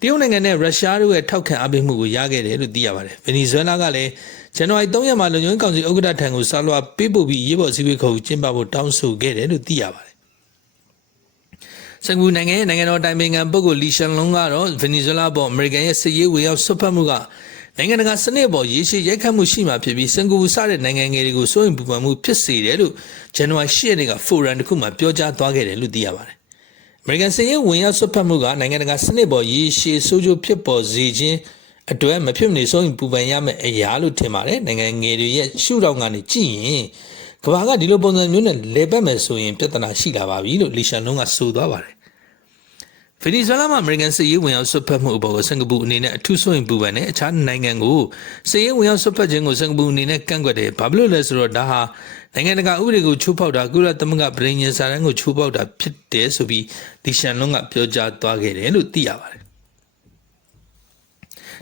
့တရုတ်နိုင်ငံနဲ့ရုရှားတို့ရဲ့ထောက်ခံအားပေးမှုကိုရခဲ့တယ်လို့သိရပါတယ်။ဗင်နီဇွဲလားကလည်းဇန်နဝါရီ3ရက်မှာလုံခြုံရေးကောင်စီဥက္ကဋ္ဌထံကိုစာလွှာပေးပို့ပြီးအရေးပေါ်အစည်းအဝေးခေါ်ကျင်းပဖို့တောင်းဆိုခဲ့တယ်လို့သိရပါတယ်။စင်ကာပူနိုင်ငံရဲ့နိုင်ငံတော်တိုင်ပင်ခံပုဂ္ဂိုလ်လီရှန်လွန်ကတော့ဗင်နီဇွဲလားပေါ်အမေရိကန်ရဲ့စစ်ရေးဝေရောက်ဆွတ်ဖက်မှုကနိုင်ငံတကာစနစ်ပေါ်ရေရှည်ရိုက်ခတ်မှုရှိမှဖြစ်ပြီးစင်ကာပူစတဲ့နိုင်ငံငယ်တွေကိုစိုးရိမ်ပူပန်မှုဖြစ်စေတယ်လို့ဇန်နဝါရီ10ရက်နေ့ကဖိုရမ်တစ်ခုမှာပြောကြားသွားခဲ့တယ်လို့သိရပါတယ်။ American စစ်ရေးဝင်ရောက်ဆွတ်ဖက်မှုကနိုင်ငံတကာစနစ်ပေါ်ရေရှည်ဆိုးကျိုးဖြစ်ပေါ်စေခြင်းအတွက်မဖြစ်မနေစိုးရိမ်ပူပန်ရမယ့်အရာလို့ထင်ပါတယ်။နိုင်ငံငယ်တွေရဲ့ရှုထောင့်ကနေကြည့်ရင်ကမ္ဘာကဒီလိုပုံစံမျိုးနဲ့လဲပတ်မယ်ဆိုရင်ပြဿနာရှိလာပါပြီလို့လီရှန်လုံးကဆိုသွားပါတယ်ဗင်နီဇွဲလားမှာအမေရိကန်စစ်ရေးဝင်ရောက်ဆွတ်ဖက်မှုအပေါ်ကိုစင်ကာပူအနေနဲ့အထူးစိုးရိမ်ပူပန်တဲ့အခြားနိုင်ငံကိုစစ်ရေးဝင်ရောက်ဆွတ်ဖက်ခြင်းကိုစင်ကာပူအနေနဲ့ကန့်ကွက်တယ်။ဘာဖြစ်လို့လဲဆိုတော့ဒါဟာနိုင်ငံတကာဥပဒေကိုချိုးဖောက်တာကုလသမဂ္ဂပြည်ညင်စာတမ်းကိုချိုးဖောက်တာဖြစ်တယ်ဆိုပြီးလီရှန်လုံးကပြောကြားသွားခဲ့တယ်လို့သိရပါတယ်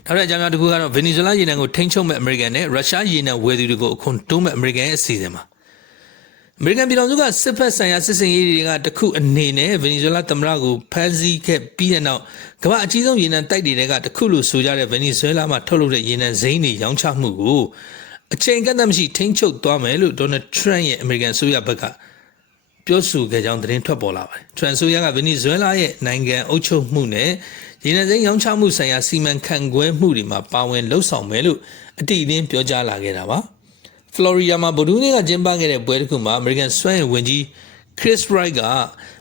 ။ နောက်တဲ့အကြောင်းအရာတစ်ခုကတော့ဗင်နီဇွဲလားရေနံကိုထိန်းချုပ်မဲ့အမေရိကန်နဲ့ရုရှားရေနံဝယ်သူတွေကိုအခွန်တိုးမဲ့အမေရိကန်ရဲ့အစီအစဉ်မှာအမေရိကန်ပြည်ထောင်စုကစစ်ဖက်ဆိုင်ရာစစ်စင်ရေးတွေကတခုအနေနဲ့ဗင်နီဇွဲလားသမ္မတကိုဖမ်းဆီးခဲ့ပြီးတဲ့နောက်ကမ္ဘာအကြီးဆုံးရေနံတိုက်တွေကတခုလို့ဆိုကြတဲ့ဗင်နီဇွဲလားမှာထုတ်လုပ်တဲ့ရေနံစိမ်းတွေရောင်းချမှုကိုအချိန်ကန့်သတ်မရှိထိန်းချုပ်သွားမယ်လို့ဒေါ်နယ်ထရန့်ရဲ့အမေရိကန်အစိုးရဘက်ကပြောဆိုခဲ့ကြောင်းသတင်းထွက်ပေါ်လာပါတယ်။ထရန့်ဆိုရကဗင်နီဇွဲလားရဲ့နိုင်ငံအုပ်ချုပ်မှုနဲ့ရေနံစိမ်းရောင်းချမှုဆိုင်ရာစီမံခန့်ခွဲမှုတွေမှာပါဝင်လှုပ်ဆောင်မယ်လို့အတိအလင်းပြောကြားလာခဲ့တာပါ။ ဖလော်ရီဒါမှာဗုဒ္ဓဟူးနေ့ကကျင်းပခဲ့တဲ့ပွဲတစ်ခုမှာအမေရိကန်စွမ်းအင်ဝန်ကြီး Chris Wright ကအ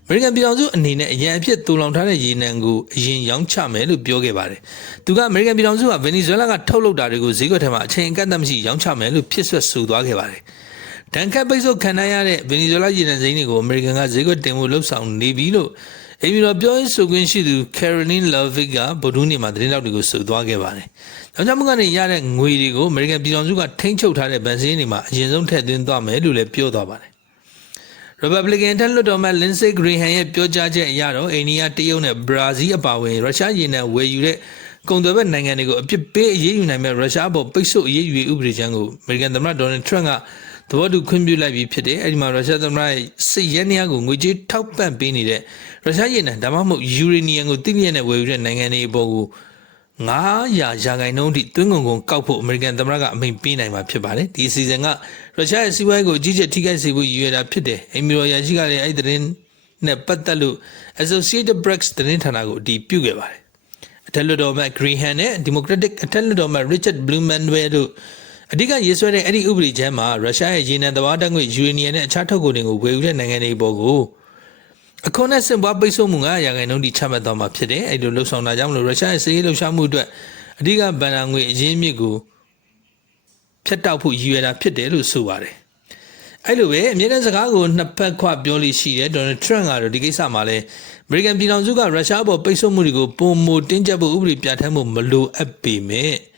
မေရိကန်ပြည်ထောင်စုအနေနဲ့အရန်အဖြစ်တူလောင်ထားတဲ့ရေနံကိုအရင်ရောင်းချမယ်လို့ပြောခဲ့ပါတယ်။သူကအမေရိကန်ပြည်ထောင်စုကဗင်နီဇွဲလားကထုတ်လုပ်တာတွေကိုဈေးကွက်ထဲမှာအချိန်အကန့်အသတ်မရှိရောင်းချမယ်လို့ဖြစ်ဆွတ်ဆိုသွားခဲ့ပါတယ်။ဒဏ်ခတ်ပိတ်ဆို့ခံရတဲ့ဗင်နီဇွဲလားရေနံစိမ်းတွေကိုအမေရိကန်ကဈေးကွက်တင်ဖို့လှုံ့ဆော်နေပြီလို့အိမ်ပြည်တော်ပြောရေးဆိုခွင့်ရှိသူ Caroline Leavitt ကဗုဒ္ဓဟူးနေ့မှာသတင်းတောက်တွေကိုဆိုသွားခဲ့ပါတယ်။နောက်ကြောင့်မှုကနေရတဲ့ငွေတွေကိုအမေရိကန်ပြည်ထောင်စုကထိန်းချုပ်ထားတဲ့ဗန်စင်းတွေမှာအရင်ဆုံးထည့်သွင်းသွားမယ်လို့လည်းပြောသွားပါတယ်။ Republican ထက်လွှတ်တော်မှ Lindsey Graham ရဲ့ပြောကြားချက်အရတော့အိန္ဒိယ၊တရုတ်နဲ့ဘရာဇီးအပါအဝင်ရုရှားရေနံဝယ်ယူတဲ့ကုန်သွယ်ဘက်နိုင်ငံတွေကိုအပြစ်ပေးအရေးယူနိုင်မဲ့ရုရှားပေါ်ပိတ်ဆို့အရေးယူရေးဥပဒေချမ်းကိုအမေရိကန်သမ္မတဒေါ်နယ်ထရန့်ကသဘောတူခွင့်ပြုလိုက်ပြီးဖြစ်တယ်။အဲဒီမှာရုရှားသမ္မတရဲ့စစ်ရဲနေရာကိုငွေကြေးထောက်ပံ့ပေးနေတဲ့ရုရှားရေနံဒါမှမဟုတ်ယူရေနီယံကိုတိကျနဲ့ဝယ်ယူတဲ့နိုင်ငံတွေအပေါ်ကို900%ထိသွင်းကုန်ကောက်ဖို့အမေရိကန်သမ္မတကအမိန့်ပေးနိုင်မှာဖြစ်ပါတယ်။ဒီအစီအစဉ်ကရုရှားရဲ့စီးပွားရေးကိုအကြီးကျယ်ထိခိုက်စေဖို့ရည်ရွယ်တာဖြစ်တယ်။အိမ်ပြည်တော်ရရှိကလည်းအဲဒီသတင်းနဲ့ပတ်သက်လို့ Associated Press သတင်းဌာနကိုအတည်ပြုခဲ့ပါတယ်။အထက်လွှတ်တော်မှ Graham နဲ့ Democratic အထက်လွှတ်တော်မှ Richard Blumenthal တို့အဓိကရေးဆွဲတဲ့အဲ့ဒီဥပဒေချမ်းမှာရုရှားရဲ့ရေနံသဘာဝဓာတ်ငွေ့ယူရေနီယံနဲ့အခြားထုတ်ကုန်တွေကိုဝယ်ယူတဲ့နိုင်ငံတွေပေါ်ကိုအခွန်နဲ့စင်ပွားပိတ်ဆို့မှု900%ထိချမှတ်သွားမှာဖြစ်တယ်။အဲ့လိုလှုပ်ဆောင်တာကြောင့်မလို့ရုရှားရဲ့စစ်ရေးလှုပ်ရှားမှုအတွက်အဓိကဗန်ဒါငွေအရင်းမြစ်ကိုဖြတ်တောက်ဖို့ရည်ရွယ်တာဖြစ်တယ်လို့ဆိုပါတယ်။အဲ့လိုပဲအမြဲတမ်းစကားကိုနှစ်ဖက်ခွပြောလို့ရှိတယ်ဒေါ်နယ်ထရန့်ကတော့ဒီကိစ္စမှာလဲအမေရိကန်ပြည်ထောင်စုကရုရှားပေါ်ပိတ်ဆို့မှုတွေကိုပုံမတင်းကျပ်ဖို့ဥပဒေပြဋ္ဌာန်းဖို့မလိုအပ်ပေမဲ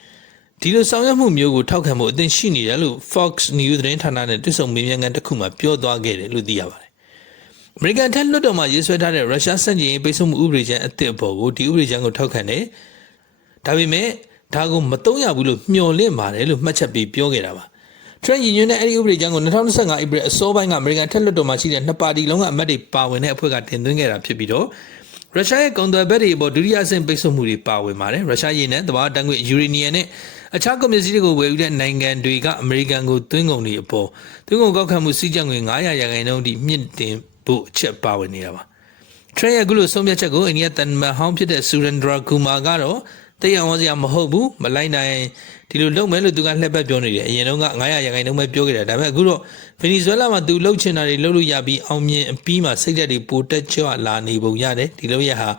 ့ဒီလိုဆောင်ရွက်မှုမျိုးကိုထောက်ခံဖို့အသင့်ရှိနေတယ်လို့ Fox News သတင်းဌာနနဲ့တွေ့ဆုံမေးမြန်းခန်းတစ်ခုမှာပြောသွားခဲ့တယ်လို့သိရပါတယ်။အမေရိကန်ထက်လွှတ်တော်မှာရေးဆွဲထားတဲ့ရုရှားစန့်ကျင်ရေးပိတ်ဆို့မှုဥပဒေချမ်းအသစ်အပေါ်ကိုဒီဥပဒေချမ်းကိုထောက်ခံတယ်။ဒါပေမဲ့ဒါကိုမသုံးရဘူးလို့မျှော်လင့်ပါတယ်လို့မှတ်ချက်ပေးပြောခဲ့တာပါ။ Trump ညွှန်တဲ့အဲ့ဒီဥပဒေချမ်းကို2025 April အစောပိုင်းကအမေရိကန်ထက်လွှတ်တော်မှာရှိတဲ့နှစ်ပါတီလုံးကအမတ်တွေပါဝင်တဲ့အဖွဲ့ကတင်သွင်းခဲ့တာဖြစ်ပြီးတော့ရုရှားရဲ့ကုန်သွယ်ဘက်တွေအပေါ်ဒုတိယအဆင့်ပိတ်ဆို့မှုတွေပါဝင်ပါတယ်။ရုရှားရေနံသဘာဝဓာတ်ငွေ့ယူရေနီယံနဲ့အခြားကုန်ပစ္စည်းတွေကိုဝယ်ယူတဲ့နိုင်ငံတွေကအမေရိကန်ကိုသွင်းကုန်တွေအပေါ်သွင်းကုန်ကောက်ခံမှုစီးကျငွေ900%ထိမြင့်တင်ဖို့အချက်ပါဝင်နေတာပါ။ Trump ရဲ့အခုလိုဆုံးဖြတ်ချက်ကိုအိန္ဒိယတန်မန်ဟောင်းဖြစ်တဲ့ Surendra Kumar ကတော့တိတ်အောင်စရာမဟုတ်ဘူးမလိုက်နိုင်ဒီလိုလုပ်မယ်လို့သူကလှည့်ပတ်ပြောနေတယ်။အရင်တုန်းက900%ပဲပြောခဲ့တာဒါပေမဲ့အခုတော့ဗင်နီဇွဲလားမှာသူလှုပ်ချင်တာတွေလှုပ်လို့ရပြီးအောင်မြင်အပြီးမှာစိတ်ဓာတ်တွေပိုတက်ကြွလာနေပုံရတယ်။ဒီလိုရဟာ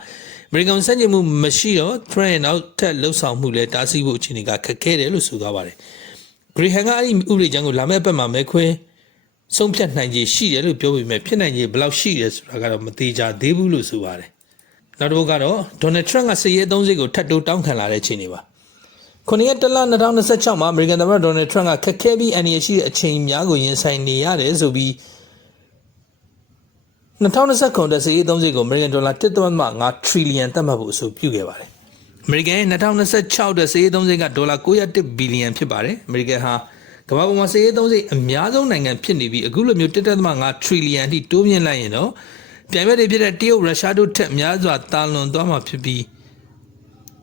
အမေရိကန်စန့်ကျင်မှုမရှိတော့ Trump နောက်ထပ်လှုပ်ဆောင်မှုလဲတားဆီးဖို့အခြေအနေကခက်ခဲတယ်လို့ဆိုသွားပါတယ်။ Graham ကအဲ့ဒီဥပဒေချမ်းကိုလာမယ့်ဘက်မှာမဲခွဲဆုံးဖြတ်နိုင်ခြေရှိတယ်လို့ပြောပေမဲ့ဖြစ်နိုင်ခြေဘယ်လောက်ရှိတယ်ဆိုတာကတော့မသေးကြသေးဘူးလို့ဆိုပါတယ်။နောက်တစ်ပုဒ်ကတော့ဒေါ်နယ်ထရန့်ကစစ်ရေးအသုံးစရိတ်ကိုထပ်တိုးတောင်းခံလာတဲ့အခြေအနေပါ။9ရက်လ2026မှာအမေရိကန်သမ္မတဒေါ်နယ်ထရန့်ကခက်ခဲပြီးအန္တရာယ်ရှိတဲ့အချိန်များကိုရင်ဆိုင်နေရတယ်ဆိုပြီး2029ခုနှစ်စစ်ရေးအသုံးစရိတ်ကိုအမေရိကန်ဒေါ်လာ1.5 ထရီလီယံသတ်မှတ်ဖို့အဆိုပြုခဲ့ပါတယ်။အမေရိကန်ရဲ့2026အတွက်စစ်ရေးအသုံးစရိတ်ကဒေါ်လာ901ဘီလီယံဖြစ်ပါတယ်။အမေရိကန်ဟာကမ္ဘာပေါ်မှာစစ်ရေးအသုံးစရိတ်အများဆုံးနိုင်ငံဖြစ်နေပြီးအခုလိုမျိုး1.5ထရီလီယံအထိတိုးမြင့်လိုက်ရင်တော့ပြိုင်ဘက်တွေဖြစ်တဲ့တရုတ်ရုရှားတို့ထက်များစွာတာလွန်သွားမှာဖြစ်ပြီး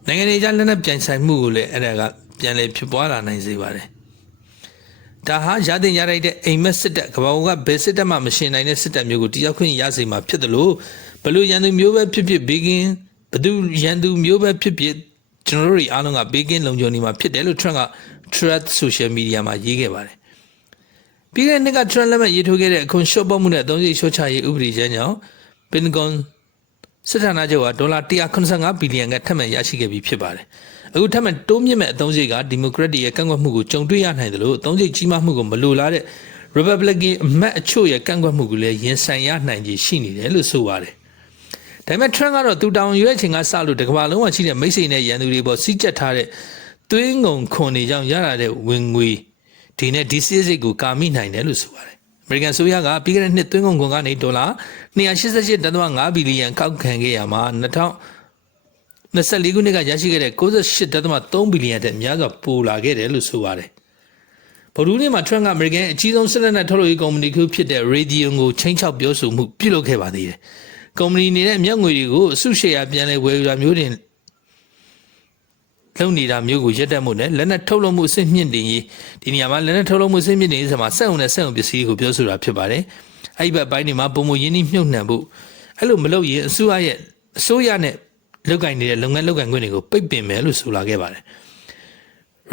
နိုင်ငံတွေကြားလက်နက်ပြိုင်ဆိုင်မှုကိုလည်းအဲ့ဒါကပြန်လည်ဖြစ်ပွားလာနိုင်စေပါတယ်။ဒါဟာရတဲ့ရလိုက်တဲ့အိမ်မက်စစ်တပ်ကမ္ဘာကဘယ်စစ်တပ်မှမရှင်နိုင်တဲ့စစ်တပ်မျိုးကိုတရားခွင့်ရစေမှာဖြစ်တယ်လို့ဘလို့ရန်သူမျိုးပဲဖြစ်ဖြစ်ဘေးကင်းဘသူရန်သူမျိုးပဲဖြစ်ဖြစ်ကျွန်တော်တို့တွေအားလုံးကဘေးကင်းလုံခြုံနေမှာဖြစ်တယ်လို့ Trump က Truth Social Media မှာရေးခဲ့ပါတယ်။ပြီးခဲ့တဲ့နှစ်က Trump လက်မှတ်ရေးထိုးခဲ့တဲ့အခွန်လျှော့ပေါ့မှုနဲ့အသုံးစရိတ်လျှော့ချရေးဥပဒေချမ်းကြောင့် Pentagon စစ်ဌာနချုပ်ကဒေါ်လာ185ဘီလီယံကထပ်မံရရှိခဲ့ပြီးဖြစ်ပါတယ်။အခုထပ်မံတိုးမြင့်မဲ့အသုံးစရိတ်ကဒီမိုကရက်တွေရဲ့ကန့်ကွက်မှုကိုကြုံတွေ့ရနိုင်တယ်လို့အသုံးစရိတ်ကြီးမားမှုကိုမလိုလားတဲ့ Republican အမတ်အချို့ရဲ့ကန့်ကွက်မှုကိုလည်းရင်ဆိုင်ရနိုင်ခြေရှိနေတယ်လို့ဆိုပါတယ်။ဒါပေမဲ့ Trump ကတော့သူတောင်းယူတဲ့အချိန်ကစလို့တကမ္ဘာလုံးမှာရှိတဲ့မိတ်ဆွေနဲ့ရန်သူတွေပေါ်စီးကျက်ထားတဲ့သွင်းကုန်ခွန်တွေကြောင့်ရလာတဲ့ဝင်ငွေဒီနဲ့ဒီစစ်စစ်ကိုကာမိနိုင်တယ်လို့ဆိုပါတယ်။အမေရိကန်ဆိုရကပြီးခဲ့တဲ့နှစ်သွင်းကုန်ခွန်ကနေဒေါ်လာ288.5ဘီလီယံကောက်ခံခဲ့ရမှာ 24ခုနှစ်ကရရှိခဲ့တဲ့ 68.3 ဘီလီယံတဲ့များစွာပိုလာခဲ့တယ်လို့ဆိုပါတယ်ဗုဒ္ဓနေ့မှာထရန့်ကအမေရိကန်အကြီးဆုံးစစ်လက်နက်ထုတ်လုပ်ရေးကုမ္ပဏီခုဖြစ်တဲ့ Raytheon ကိုချိန်ချောက်ပြောဆိုမှုပြုလုပ်ခဲ့ပါသေးတယ်ကုမ္ပဏီအနေနဲ့မြောက်ငွေတွေကိုအစုရှယ်ယာပြန်လည်ဝယ်ယူတာမျိုးတင်လုံနေတာမျိုးကိုရက်တက်မှုနဲ့လက်နက်ထုတ်လုပ်မှုအဆင့်မြင့်တင်ရေးဒီနေရာမှာလက်နက်ထုတ်လုပ်မှုအဆင့်မြင့်တင်ရေးဆိုမှာစက်အုံနဲ့စက်အုံပစ္စည်းကိုပြောဆိုတာဖြစ်ပါတယ်အဲ့ဒီဘက်ပိုင်းတွေမှာပုံမရင်းနှီးမြှုပ်နှံဖို့အဲ့လိုမလုပ်ရင်အစိုးရနဲ့လုပ်ကိုင်နေတဲ့လုပ်ငန်းလုပ်ကိုင်ခွင့်တွေကိုပိတ်ပင်မယ်လို့ဆိုလာခဲ့ပါတယ်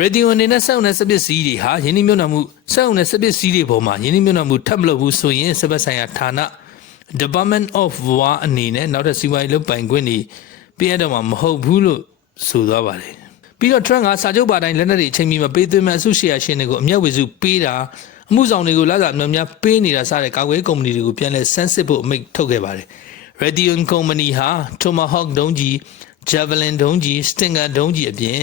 Raytheon အနေနဲ့စက်အုံနဲ့စက်ပစ္စည်းတွေဟာယင်းနှိမ့်မြုပ်နှံမှုစက်အုံနဲ့စက်ပစ္စည်းတွေပေါ်မှာယင်းနှိမ့်မြုပ်နှံမှုထပ်မလုပ်ဘူးဆိုရင်စက်ပတ်ဆိုင်ရာဌာန Department of War အနေနဲ့နောက်ထပ်စီးပွားရေးလုပ်ပိုင်ခွင့်တွေပေးရတော့မှာမဟုတ်ဘူးလို့ဆိုသွားပါတယ်ပြီးတော့ Trump ကစာချုပ်ပါတိုင်းလက်နက်တွေအချိန်မီမပေးသွင်းမဲ့အစုရှယ်ယာရှင်တွေကိုအမျက်ဝေစုပေးတာအမှုဆောင်တွေကိုလစာများများပေးနေတာစတဲ့ကာကွယ်ကုမ္ပဏီတွေကိုပြန်လည်ဆန်းစစ်ဖို့အမိန့်ထုတ်ခဲ့ပါတယ် Raytheon ကုမ္ပဏီဟာ Tomahawk ဒုံးကြီး Javelin ဒုံးကြီး Stinger ဒုံးကြီးအပြင်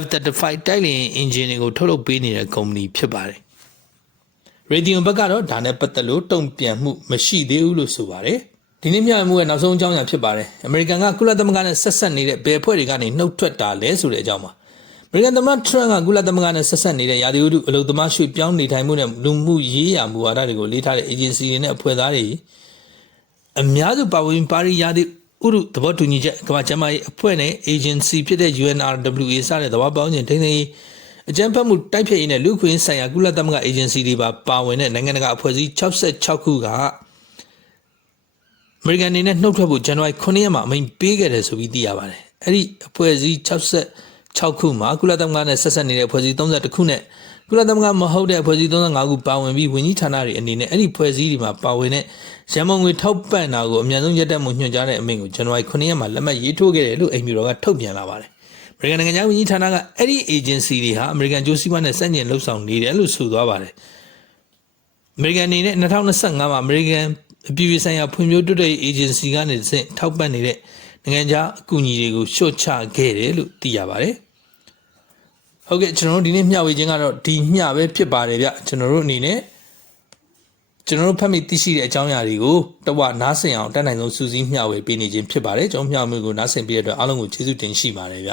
F-35 တိုက်လေယာဉ်အင်ဂျင်တွေကိုထုတ်လုပ်ပေးနေတဲ့ကုမ္ပဏီဖြစ်ပါတယ်။ Raytheon ဘက်ကတော့ဒါနဲ့ပတ်သက်လို့တုံ့ပြန်မှုမရှိသေးဘူးလို့ဆိုပါတယ်။ဒီနေ့မျှဝေမှုရဲ့နောက်ဆုံးအကြောင်းအရာဖြစ်ပါတယ်။အမေရိကန်ကကုလသမဂ္ဂနဲ့ဆက်ဆက်နေတဲ့ဘယ်အဖွဲ့တွေကနေနှုတ်ထွက်တာလဲဆိုတဲ့အကြောင်းပါ။အမေရိကန်သမ္မတ Trump ကကုလသမဂ္ဂနဲ့ဆက်ဆက်နေတဲ့ရာသီဥတုအလုပ်သမားရွှေ့ပြောင်းနေထိုင်မှုနဲ့လူမှုရေးရာမူဝါဒတွေကိုလေးထားတဲ့ agency တွေနဲ့အဖွဲ့သားတွေအများစုပါဝင်ပါရီရာသီဥရုသဘောတူညီချက်ကမ္ဘာ့ကျန်းမာရေးအဖွဲ့နဲ့ agency ဖြစ်တဲ့ UNRWA စတဲ့သဘာဝပေါင်းခြင်းထိန်းသိမ်းရေးအကြမ်းဖက်မှုတိုက်ဖျက်ရေးနဲ့လူ့အခွင့်အရေးဆိုင်ရာကုလသမဂ္ဂ agency တွေပါဝင်တဲ့နိုင်ငံတကာအဖွဲ့အစည်း66ခုကအမေရိကန်အနေနဲ့နှုတ်ထွက်ဖို့ဇန်နဝါရီ9ရက်မှာအမိန့်ပေးခဲ့တယ်ဆိုပြီးသိရပါတယ်။အဲ့ဒီအဖွဲ့အစည်း66ခုမှာကုလသမဂ္ဂနဲ့ဆက်ဆက်နေတဲ့အဖွဲ့အစည်း32ခုနဲ့ကုလသမဂ္ဂမဟုတ်တဲ့အဖွဲ့အစည်း35ခုပါဝင်ပြီးဝန်ကြီးဌာနတွေအနေနဲ့အဲ့ဒီအဖွဲ့အစည်းတွေမှာပါဝင်တဲ့ရန်ပုံငွေထောက်ပံ့တာကိုအများဆုံးရပ်တန့်မှုညွှန်ကြားတဲ့အမိန့်ကိုဇန်နဝါရီ9ရက်မှာလက်မှတ်ရေးထိုးခဲ့တယ်လို့အိမ်ဖြူတော်ကထုတ်ပြန်လာပါတယ်။အမေရိကန်နိုင်ငံသားဝန်ကြီးဌာနကအဲ့ဒီ agency တွေဟာအမေရိကန်ဂျိုးစီးပွားနဲ့စန့်ကျင်လှုပ်ဆောင်နေတယ်လို့ဆိုသွားပါတယ်။အမေရိကန်အနေနဲ့2025မှာအမေရိကန်အပြည်ပြည်ဆိုင်ရာဖွံ့ဖြိုးတိုးတက်ရေး agency ကနေထောက်ပံ့နေတဲ့နိုင်ငံခြားအကူအညီတွေကိုလျှော့ချခဲ့တယ်လို့သိရပါတယ်။ဟုတ်ကဲ့ကျွန်တော်တို့ဒီနေ့မျှဝေခြင်းကတော့ဒီမျှပဲဖြစ်ပါတယ်ဗျကျွန်တော်တို့အနေနဲ့ကျွန်တော်တို့ဖတ်မိသိရှိတဲ့အကြောင်းအရာတွေကိုတဝနားဆင်အောင်တက်နိုင်ဆုံးစူးစီးမျှဝေပေးနေခြင်းဖြစ်ပါတယ်ကျွန်တော်မျှဝေမှုကိုနားဆင်ပေးတဲ့အတွက်အားလုံးကိုကျေးဇူးတင်ရှိပါတယ်ဗျ